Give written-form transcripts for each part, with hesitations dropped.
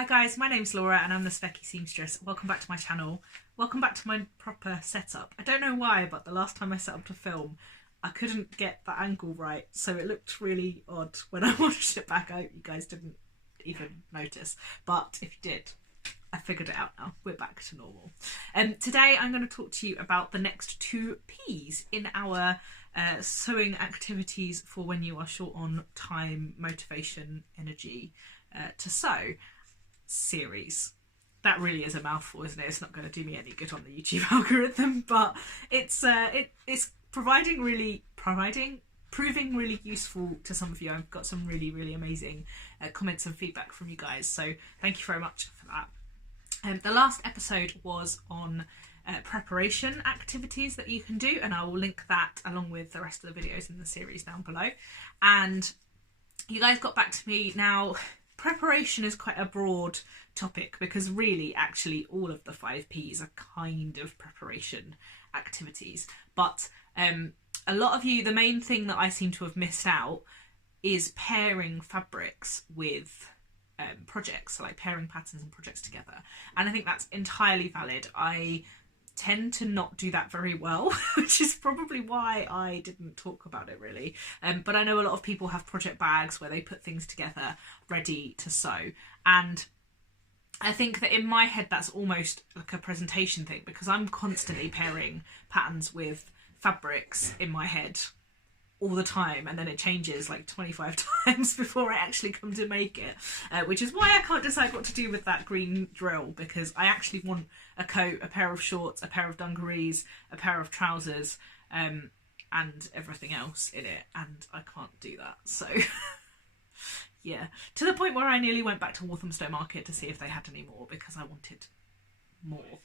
Hi guys, my name's Laura and I'm the Specky Seamstress. Welcome back to my channel. Welcome back to my proper setup. I don't know why, but the last time I set up to film, I couldn't get the angle right, so it looked really odd when I watched it back. I hope you guys didn't even notice, but if you did, I figured it out now. We're back to normal. Today I'm going to talk to you about the next 2 P's in our sewing activities for when you are short on time, motivation, energy to sew series. That really is a mouthful, isn't it? It's not going to do me any good on the YouTube algorithm, but it's proving really useful to some of you. I've got some really amazing comments and feedback from you guys, so thank you very much for that. The last episode was on preparation activities that you can do, and I will link that along with the rest of the videos in the series down below. And you guys got back to me. Now, preparation is quite a broad topic because really actually all of the 5 P's are kind of preparation activities, but a lot of you, the main thing that I seem to have missed out is pairing fabrics with projects, so like pairing patterns and projects together, and I think that's entirely valid. I tend to not do that very well, which is probably why I didn't talk about it really, but I know a lot of people have project bags where they put things together ready to sew, and I think that in my head that's almost like a presentation thing because I'm constantly pairing patterns with fabrics in my head all the time, and then it changes like 25 times before I actually come to make it, which is why I can't decide what to do with that green drill, because I actually want a coat, a pair of shorts, a pair of dungarees, a pair of trousers, and everything else in it, and I can't do that. So yeah, to the point where I nearly went back to Walthamstow Market to see if they had any more because I wanted more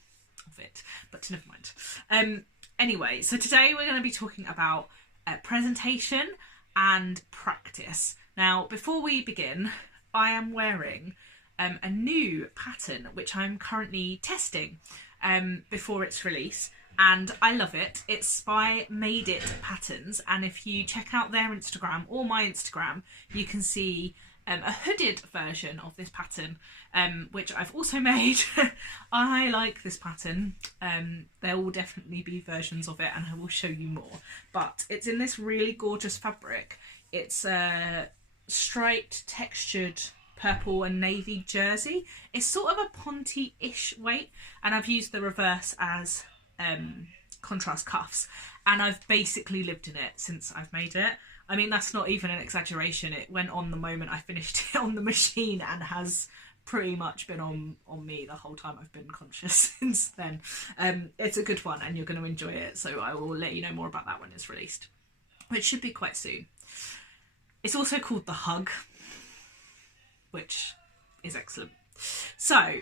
of it, but never mind. Anyway, so today we're going to be talking about presentation and practice. Now, before we begin, I am wearing a new pattern which I'm currently testing before its release, and I love it. It's by Made It Patterns, and if you check out their Instagram or my Instagram, you can see a hooded version of this pattern, which I've also made. I like this pattern. There will definitely be versions of it and I will show you more, but it's in this really gorgeous fabric. It's a striped textured purple and navy jersey. It's sort of a ponty-ish weight, and I've used the reverse as contrast cuffs, and I've basically lived in it since I've made it. I mean, that's not even an exaggeration. It went on the moment I finished it on the machine and has pretty much been on me the whole time I've been conscious since then. It's a good one and you're going to enjoy it, so I will let you know more about that when it's released, which should be quite soon. It's also called The Hug, which is excellent. So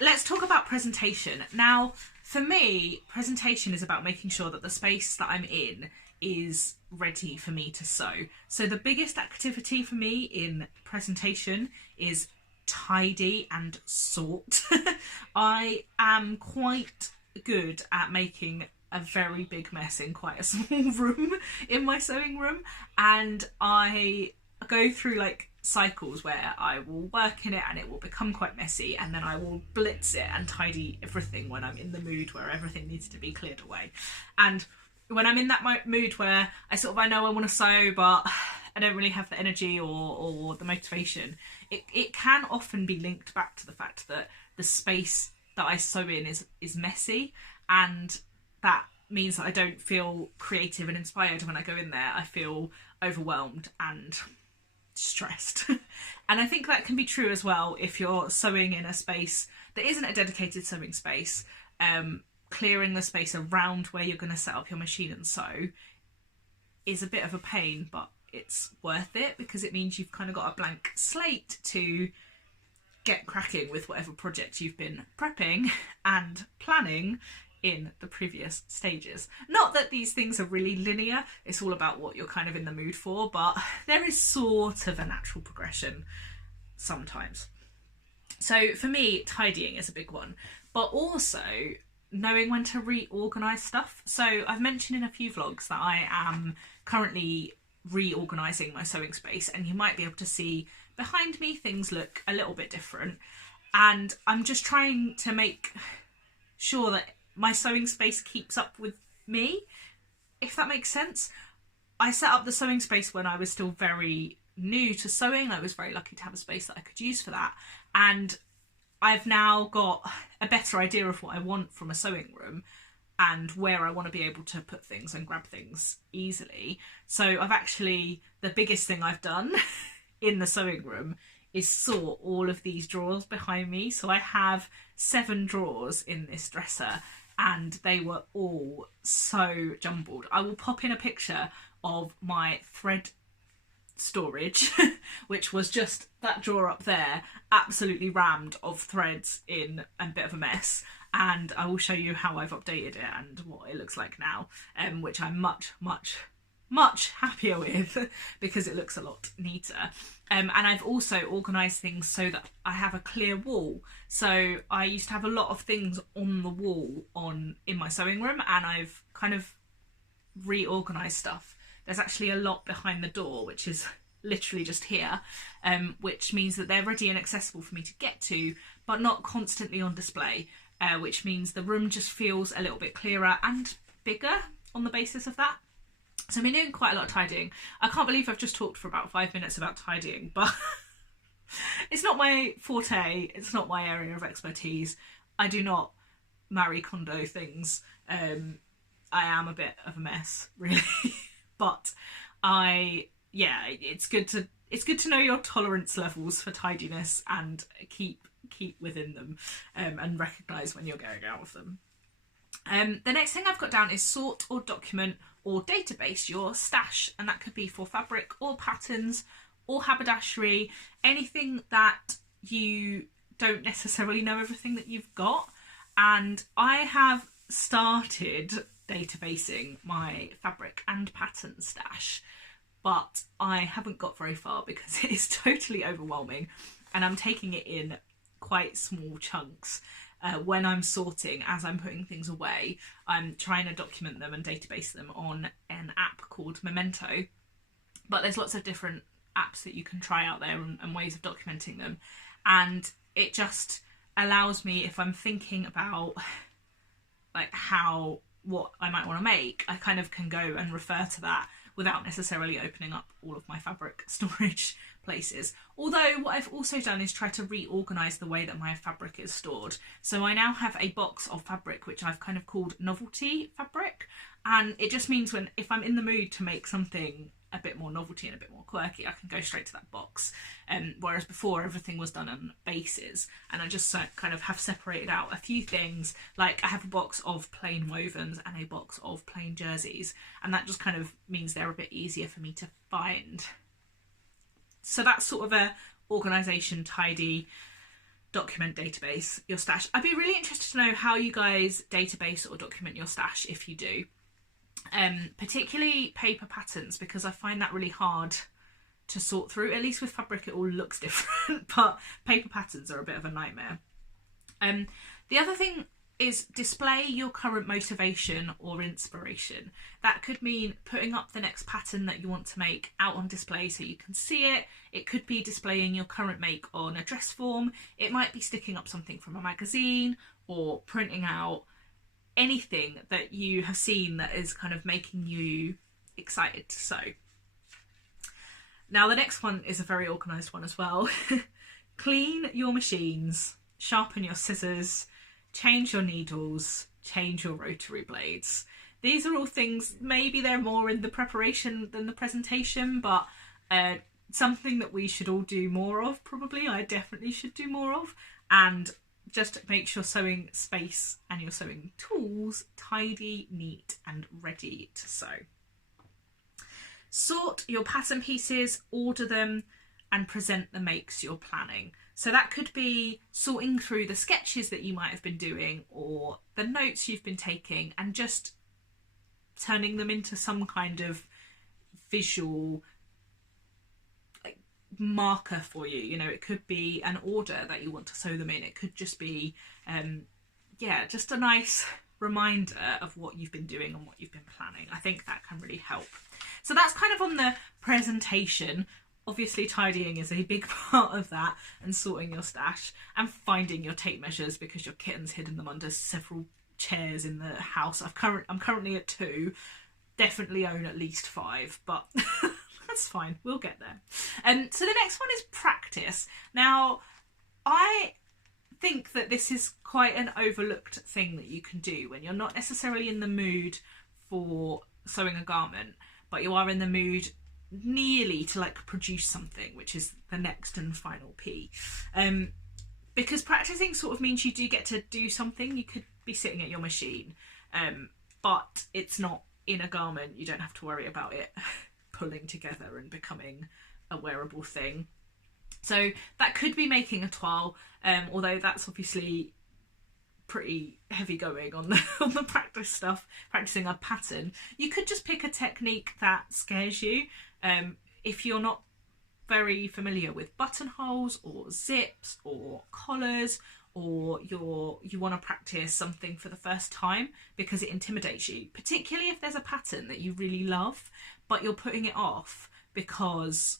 let's talk about presentation. Now, for me, presentation is about making sure that the space that I'm in is ready for me to sew. So the biggest activity for me in presentation is tidy and sort. I am quite good at making a very big mess in quite a small room in my sewing room, and I go through like cycles where I will work in it and it will become quite messy, and then I will blitz it and tidy everything when I'm in the mood where everything needs to be cleared away. And when I'm in that mood where I know I want to sew but I don't really have the energy or the motivation, it can often be linked back to the fact that the space that I sew in is messy, and that means that I don't feel creative and inspired when I go in there. I feel overwhelmed and stressed. And I think that can be true as well if you're sewing in a space that isn't a dedicated sewing space. Clearing the space around where you're going to set up your machine and sew is a bit of a pain, but it's worth it because it means you've kind of got a blank slate to get cracking with whatever project you've been prepping and planning in the previous stages. Not that these things are really linear, it's all about what you're kind of in the mood for, but there is sort of a natural progression sometimes. So for me, tidying is a big one, but also knowing when to reorganise stuff. So I've mentioned in a few vlogs that I am currently reorganising my sewing space, and you might be able to see behind me things look a little bit different. and I'm just trying to make sure that my sewing space keeps up with me, if that makes sense. I set up the sewing space when I was still very new to sewing. I was very lucky to have a space that I could use for that, and I've now got a better idea of what I want from a sewing room and where I want to be able to put things and grab things easily. So the biggest thing I've done in the sewing room is sort all of these drawers behind me. So I have 7 drawers in this dresser, and they were all so jumbled. I will pop in a picture of my thread storage, which was just that drawer up there, absolutely rammed of threads in a bit of a mess. And I will show you how I've updated it and what it looks like now, which I'm much happier with because it looks a lot neater. And I've also organised things so that I have a clear wall. So I used to have a lot of things on the wall in my sewing room, and I've kind of reorganised stuff. There's actually a lot behind the door, which is literally just here, which means that they're ready and accessible for me to get to, but not constantly on display, which means the room just feels a little bit clearer and bigger on the basis of that. So I've been doing quite a lot of tidying. I can't believe I've just talked for about 5 minutes about tidying, but it's not my forte, it's not my area of expertise. I do not Marie Kondo things. I am a bit of a mess, really. But it's good to know your tolerance levels for tidiness and keep within them, and recognise when you're going out of them. The next thing I've got down is sort or document or database your stash, and that could be for fabric or patterns or haberdashery, anything that you don't necessarily know everything that you've got. And I have started databasing my fabric and pattern stash, but I haven't got very far because it is totally overwhelming, and I'm taking it in quite small chunks. When I'm sorting, as I'm putting things away, I'm trying to document them and database them on an app called Memento. But there's lots of different apps that you can try out there and ways of documenting them. And it just allows me, if I'm thinking about like what I might want to make, I kind of can go and refer to that without necessarily opening up all of my fabric storage places. Although what I've also done is try to reorganise the way that my fabric is stored. So I now have a box of fabric which I've kind of called novelty fabric, and it just means if I'm in the mood to make something a bit more novelty and a bit more quirky, I can go straight to that box. Whereas before everything was done on bases, and I just kind of have separated out a few things. Like I have a box of plain wovens and a box of plain jerseys, and that just kind of means they're a bit easier for me to find. So that's sort of a organisation, tidy, document, database your stash. I'd be really interested to know how you guys database or document your stash if you do. Particularly paper patterns, because I find that really hard to sort through. At least with fabric it all looks different, but paper patterns are a bit of a nightmare. The other thing is display your current motivation or inspiration. That could mean putting up the next pattern that you want to make out on display so you can see it. It could be displaying your current make on a dress form. It might be sticking up something from a magazine or printing out anything that you have seen that is kind of making you excited to sew. Now the next one is a very organised one as well. Clean your machines, sharpen your scissors, change your needles, change your rotary blades. These are all things, maybe they're more in the preparation than the presentation, but something that we should all do more of, probably. I definitely should do more of. And just makes your sewing space and your sewing tools tidy, neat and ready to sew. Sort your pattern pieces, order them and present the makes you're planning. So that could be sorting through the sketches that you might have been doing or the notes you've been taking and just turning them into some kind of visual marker for you. You know, it could be an order that you want to sew them in. It could just be just a nice reminder of what you've been doing and what you've been planning. I think that can really help. So that's kind of on the presentation obviously tidying is a big part of that, and sorting your stash and finding your tape measures, because your kitten's hidden them under several chairs in the house. I'm currently at 2, definitely own at least 5, but that's fine, we'll get there. So the next one is practice. Now, I think that this is quite an overlooked thing that you can do when you're not necessarily in the mood for sewing a garment, but you are in the mood nearly to like produce something, which is the next and final P. Because practicing sort of means you do get to do something. You could be sitting at your machine, but it's not in a garment. You don't have to worry about it pulling together and becoming a wearable thing. So that could be making a toile, although that's obviously pretty heavy going on the practice stuff, practicing a pattern. You could just pick a technique that scares you. If you're not very familiar with buttonholes or zips or collars, or you want to practice something for the first time because it intimidates you, particularly if there's a pattern that you really love, but you're putting it off because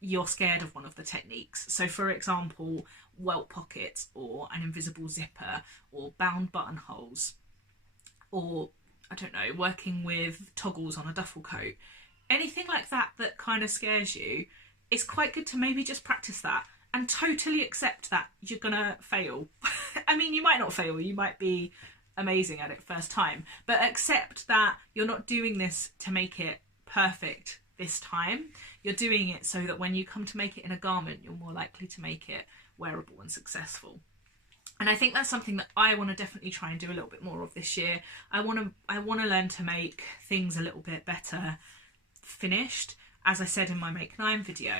you're scared of one of the techniques. So for example, welt pockets, or an invisible zipper, or bound buttonholes, or I don't know, working with toggles on a duffel coat. Anything like that that kind of scares you, it's quite good to maybe just practice that and totally accept that you're gonna fail. I mean, you might not fail, you might be amazing at it first time, but accept that you're not doing this to make it perfect this time. You're doing it so that when you come to make it in a garment, you're more likely to make it wearable and successful. And I think that's something that I want to definitely try and do a little bit more of this year. I want to learn to make things a little bit better finished, as I said in my Make 9 video.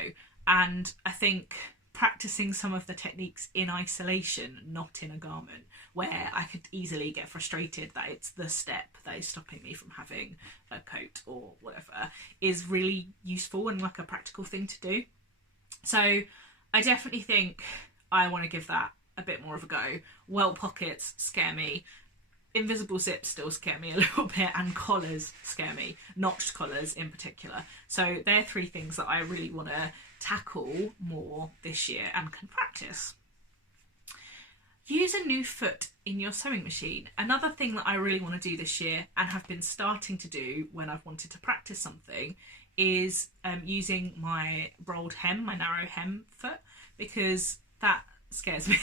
And I think practicing some of the techniques in isolation, not in a garment, where I could easily get frustrated that it's the step that is stopping me from having a coat or whatever, is really useful and like a practical thing to do. So I definitely think I want to give that a bit more of a go. Welt pockets scare me. Invisible zips still scare me a little bit, and collars scare me, notched collars in particular. So they're 3 things that I really want to tackle more this year and can practice. Use a new foot in your sewing machine. Another thing that I really want to do this year, and have been starting to do when I've wanted to practice something, is using my rolled hem, my narrow hem foot, because that scares me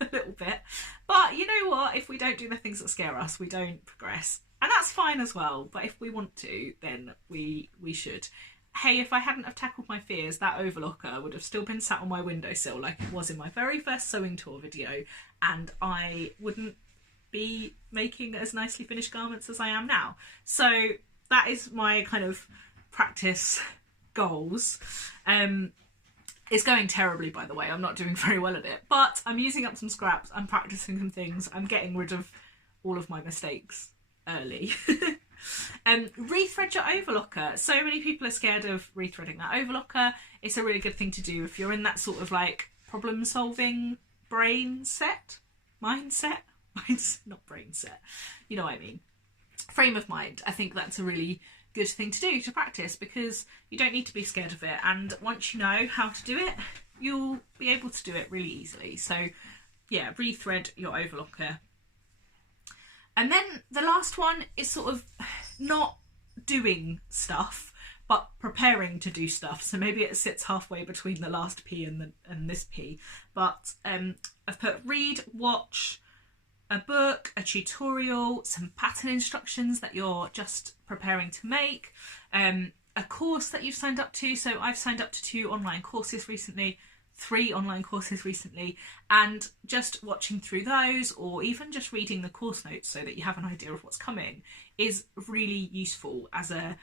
a little bit. But you know what, if we don't do the things that scare us, we don't progress, and that's fine as well. But if we want to, then we should. Hey, if I hadn't have tackled my fears, that overlocker would have still been sat on my windowsill like it was in my very first sewing tour video, and I wouldn't be making as nicely finished garments as I am now. So that is my kind of practice goals. It's going terribly, by the way. I'm not doing very well at it, but I'm using up some scraps, I'm practicing some things, I'm getting rid of all of my mistakes early. Rethread your overlocker. So many people are scared of rethreading that overlocker. It's a really good thing to do if you're in that sort of like problem solving mindset, not brain set, you know what I mean, frame of mind. I think that's a really good thing to do to practice, because you don't need to be scared of it, and once you know how to do it, you'll be able to do it really easily. So yeah, rethread your overlocker. And then the last one is sort of not doing stuff, but preparing to do stuff. So maybe it sits halfway between the last P and this P. But I've put read, watch a book, a tutorial, some pattern instructions that you're just preparing to make, a course that you've signed up to. So I've signed up to 2 online courses recently, 3 online courses recently, and just watching through those, or even just reading the course notes so that you have an idea of what's coming, is really useful as a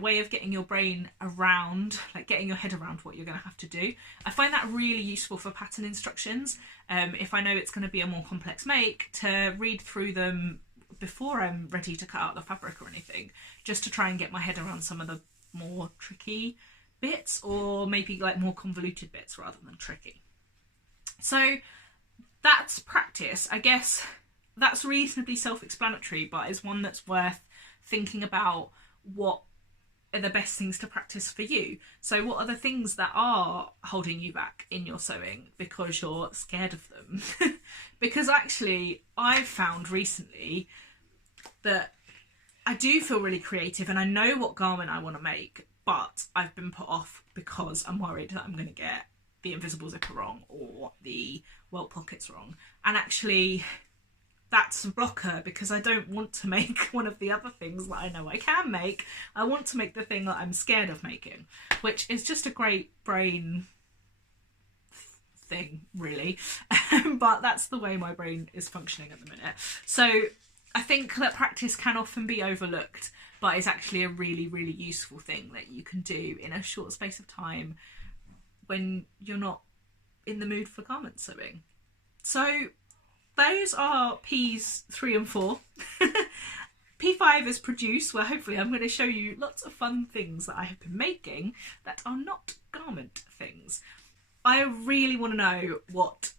way of getting your brain around, like getting your head around what you're going to have to do. I find that really useful for pattern instructions. If I know it's going to be a more complex make, to read through them before I'm ready to cut out the fabric or anything, just to try and get my head around some of the more tricky bits, or maybe like more convoluted bits rather than tricky. So that's practice. I guess that's reasonably self-explanatory, but is one that's worth thinking about. What are the best things to practice for you. So what are the things that are holding you back in your sewing because you're scared of them? Because actually I've found recently that I do feel really creative and I know what garment I want to make, but I've been put off because I'm worried that I'm going to get the invisible zipper wrong or the welt pockets wrong. And actually that's a blocker, because I don't want to make one of the other things that I know I can make. I want to make the thing that I'm scared of making, which is just a great brain thing, really. But that's the way my brain is functioning at the minute. So I think that practice can often be overlooked, but it's actually a really, really useful thing that you can do in a short space of time when you're not in the mood for garment sewing. So those are P's 3 and 4. P5 is produce, where hopefully I'm going to show you lots of fun things that I have been making that are not garment things. I really want to know what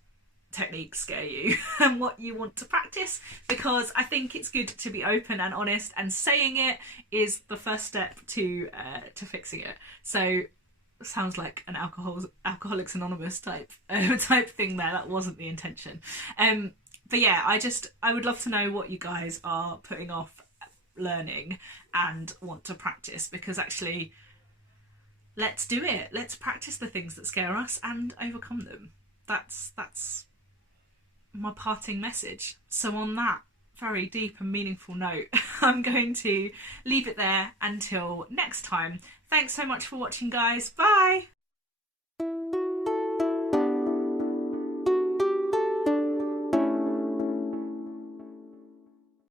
techniques scare you and what you want to practice, because I think it's good to be open and honest, and saying it is the first step to fixing it. So sounds like an Alcoholics Anonymous type thing there. That wasn't the intention. But yeah, I would love to know what you guys are putting off learning and want to practice, because actually, let's do it. Let's practice the things that scare us and overcome them. That's my parting message. So on that very deep and meaningful note, I'm going to leave it there until next time. Thanks so much for watching, guys. Bye!